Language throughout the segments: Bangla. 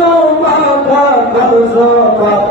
Oh, Paulo, Paulo,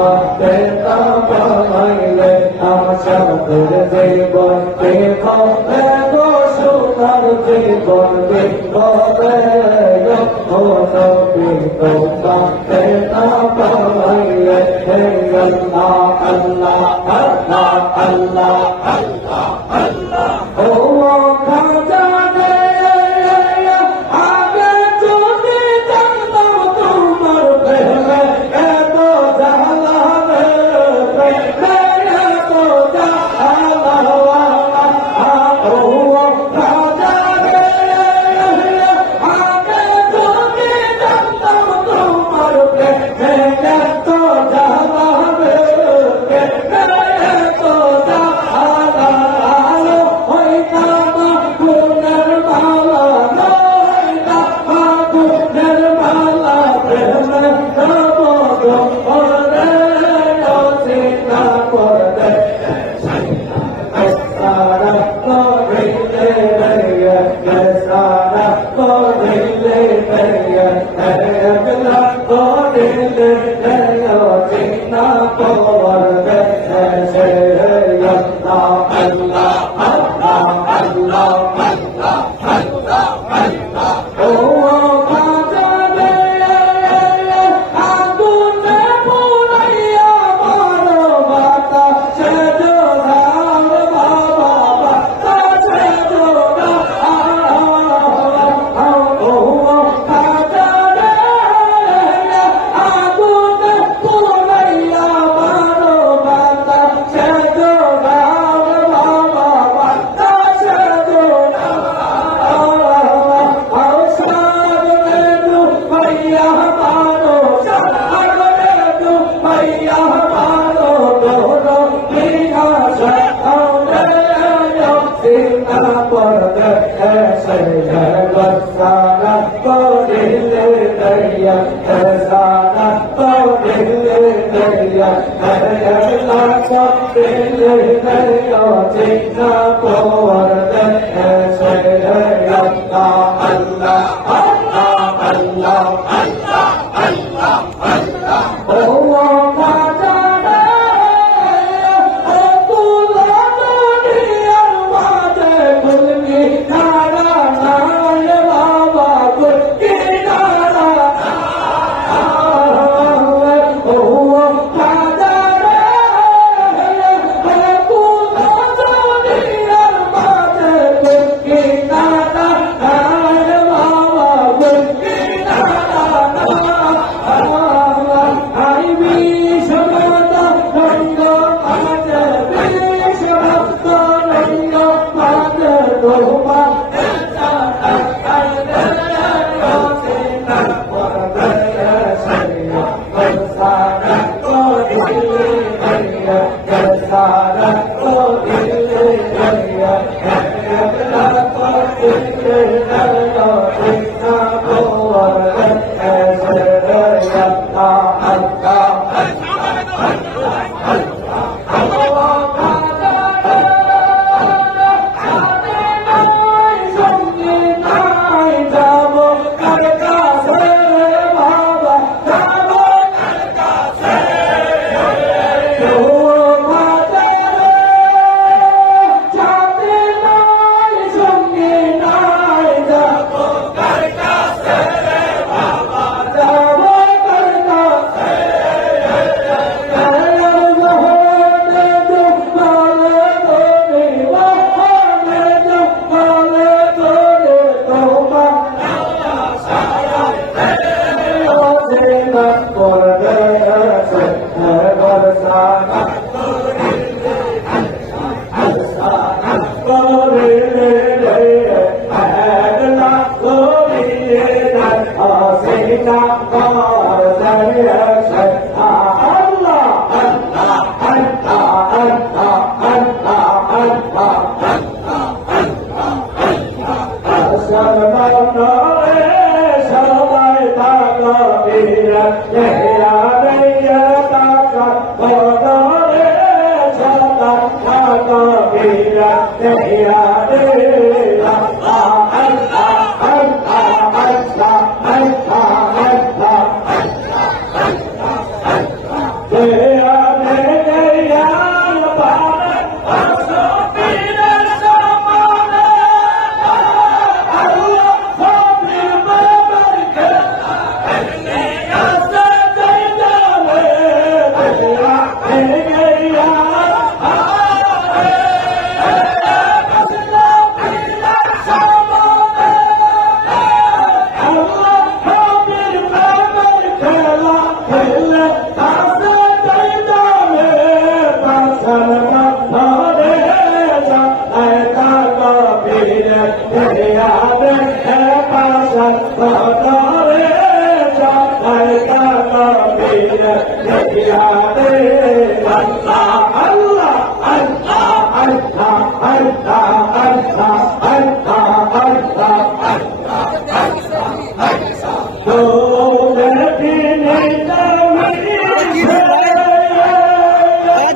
বলতে কবলে আমাদের জীবন কে কবে গো সুন্দর জীবন কে কবে গো নবী তোমাকে কবলে হে আল্লাহ আল্লাহ আল্লাহ আল্লাহ আল্লাহ আল্লাহ ও Allah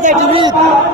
that do it.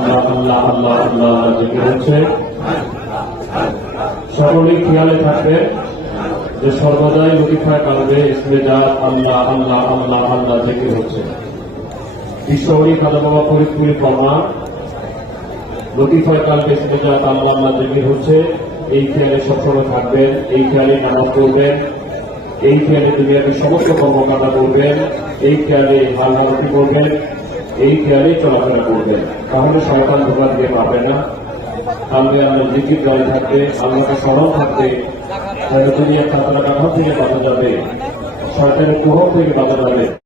আল্লাহ আল্লাহ আল্লাহ সকলেই খেয়ালে থাকবে যে সর্বদাই লতিফায় কালবে ইসমে আল্লাহ আল্লাহ আল্লাহ আল্লাহ জিকির হচ্ছে বিশ্বরী খাজা বাবা ফরিদপুরি প্রমাণ লতিফায় কালবে ইসমে আল্লাহ আল্লাহ জিকির হচ্ছে এই খেয়ালে সবসময় থাকবেন এই খেয়ালে নামাজ পড়বেন এই খেয়ালে দুনিয়াতে সমস্ত কর্মকাণ্ড করবেন এই খেয়ালে হালহালতি করবেন এই খেয়ালেই চলাফেরা করবেন। তাহলে শয়তান ধোকা দিয়ে পাবে না। তাহলে আমরা জিকির জারি থাকবে, আল্লাহকে স্মরণ থাকবে। তুমি খাতরা কাঠা থেকে বাঁচা যাবে। সরকারের প্রভাব থেকে বাঁচা যাবে।